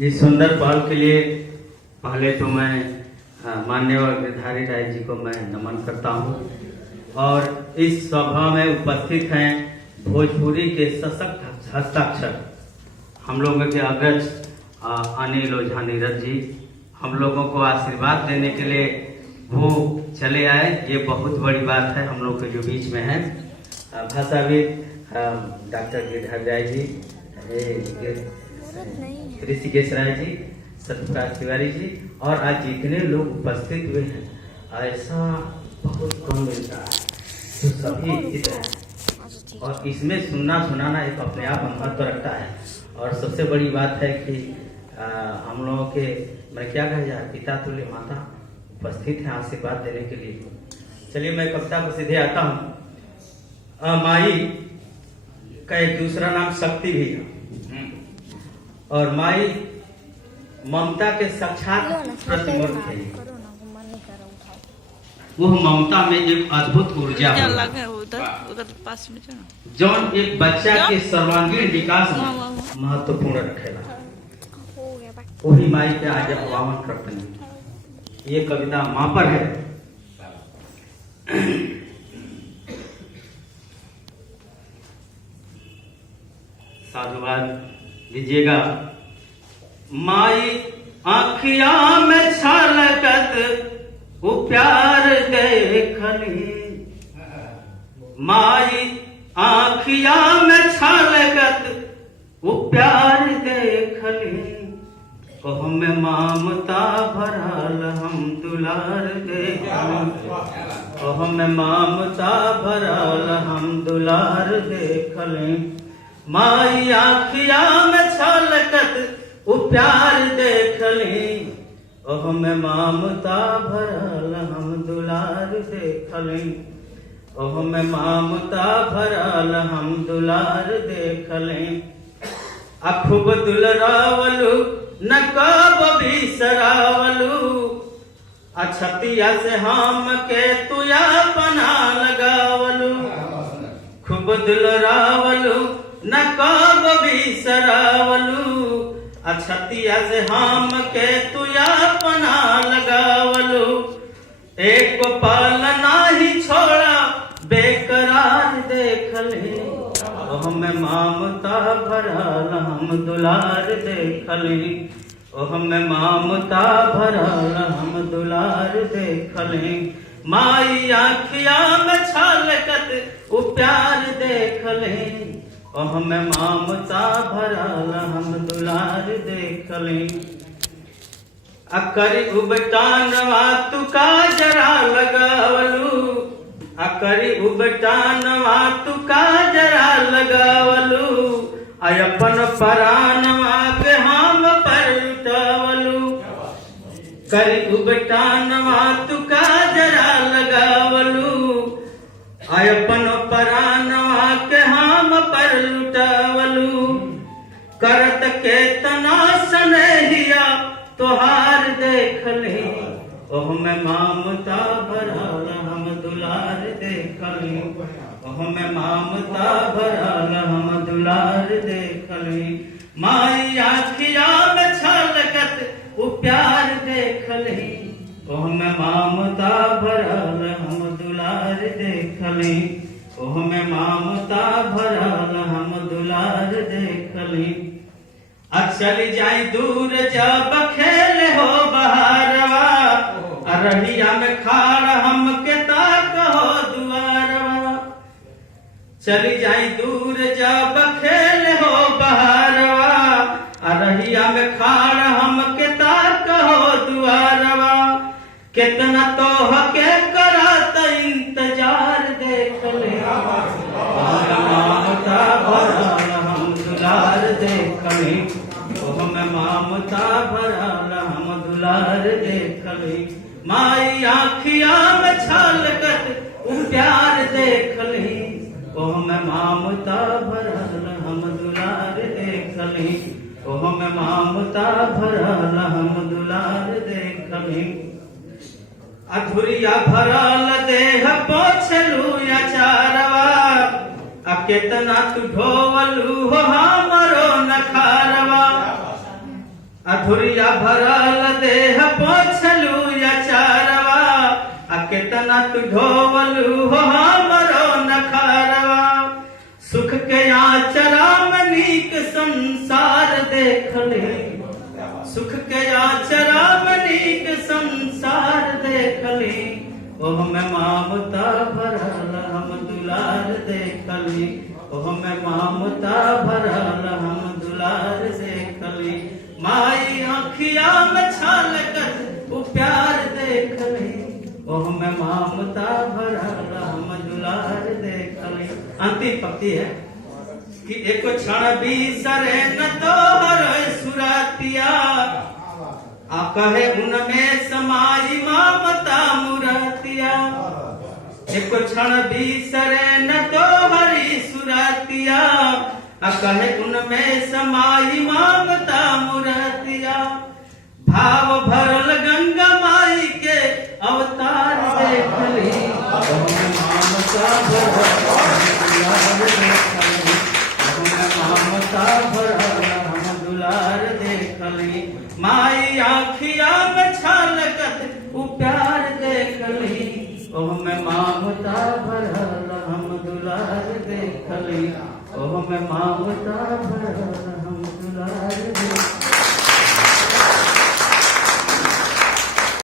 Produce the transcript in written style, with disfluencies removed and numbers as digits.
इस सुंदर पहल के लिए पहले तो मैं माननीय गिरधारी राय जी को मैं नमन करता हूँ। और इस सभा में उपस्थित हैं भोजपुरी के सशक्त हस्ताक्षर हम लोगों के अग्रज अनिल ओझा नीरज जी, हम लोगों को आशीर्वाद देने के लिए वो चले आए। ये बहुत बड़ी बात है हम लोग के जो बीच में है। भाषाविद डॉक्टर गिरधारी राय जी, ऋषिकेश राय जी, सत्यप्रकाश तिवारी जी, और आज जितने लोग उपस्थित हुए हैं, ऐसा बहुत कम मिलता है तो सभी इधर हैं। और इसमें सुनना सुनाना एक अपने आप में महत्व रखता है। और सबसे बड़ी बात है कि हम लोगों के मैं क्या कहा जाए, पिता तुल्य माता उपस्थित हैं आशीर्वाद देने के लिए। चलिए मैं कविता को सीधे आता हूँ। माई का एक दूसरा नाम शक्ति भी है, और माई ममता के साक्षात प्रतिमूर्ति है। वो ममता में एक अद्भुत ऊर्जा है जौन एक बच्चा के सर्वांगीण विकास में महत्वपूर्ण रखेला। वही माई के आज आह्वान करते हैं। ये कविता माँ पर है। साधुवाद दीजिएगा। माई आँखिया में छलकत वो प्यार देखली, माई आँखिया में छलकत वो प्यार देखली, ओह में ममता भरल हम दुलार देखली, ओह में ममता भरल हम दुलार देखली। माई आँखिया में छलकत वो प्यार देखली, ओह में ममता भरल हम दुलार देखली, ओह में ममता भरल हम दुलार देखली। खूब दुलरावलू न कब बिसरावलू, अछतिया से हम के तुया पना लगावलू। खूब दुलरावलू न कब बिसरावलू, अछतिया से हम के तुया पना लगावलू। एक पल नाही छोड़ा बेकरार देखली, ओह में ममता भरल हम दुलार देखली, ओह में ममता भरल हम दुलार देखली। माई आँखिया में छलकत वो प्यार देखली, ओह में ममता भरल हम दुलार देखली। अकरी उबटानवा तू का जरा लगावलू, अकरी उबटानवा तू का जरा लगावलू, अपन परानवा के हम पर उठावलू। करी उबटानवा तू का जरा लगावलू, अपन परानवा के हम पर लुटावलू। करत के तना सनेहिया तोहार देखली, ओह में ममता भरल हम दुलार देखली, ओह में ममता भरल हम दुलार देखली। माई आँखिया में छलकत वो प्यार देखली, ओह में ममता भरल हम दुलार देखली, ओह में ममता भरल हम दुलार देखली। चली जाई दूर जब खेल हो बहारवा, रहिया में खाड़ हम के ताक हो दुआरवा। चली जाई दूर जब खेल हो बहारवा, रहिया में खाड़ हम के ताक हो दुआरवा। कितना तोह के करत इंतजार देखले, ममता भरल हम दुलार देखली, ओह में ममता भरल हम दुलार देखली। माई आँखिया में छलकत वो प्यार देखली, ओह में ममता भरल हम दुलार देखली, ओह में ममता भरल हम दुलार देखली। अधुरिया भरल देह पोछलू अचारवा, केतना तू ढोवलू हो हमरो न नखारवा अधुरिया भरल देह पोछलू अचारवा आ केतना तू ढोवलू हो हमरो नखारवा सुख के आचरा में नीक संसार देखले सुख के आचरा में नीक संसार देखले ओह में ममता भरल हम दुलार देखली ओह में ममता भरल हम दुलार देखली माई आँखिया में छलकत उ प्यार देखली ओह में ममता भरल हम दुलार देखली। अंतिम पंक्ति है कि एक क्षण बिसरे न तोहर सुरतिया आ कहे उनमें समाई ममता मुरतिया एक क्षण बिसरे न तोहरी सुरतिया आ कहे उनमें समाई ममता मुरतिया भाव भरल गंगा माई के अवतार देखली ममता भरल हम दुलार देखली माई आँखिया में छलकत उ प्यार देखली ओह में ममता भरल हम दुलार देखली ओह में ममता भरल हम दुलार देखली।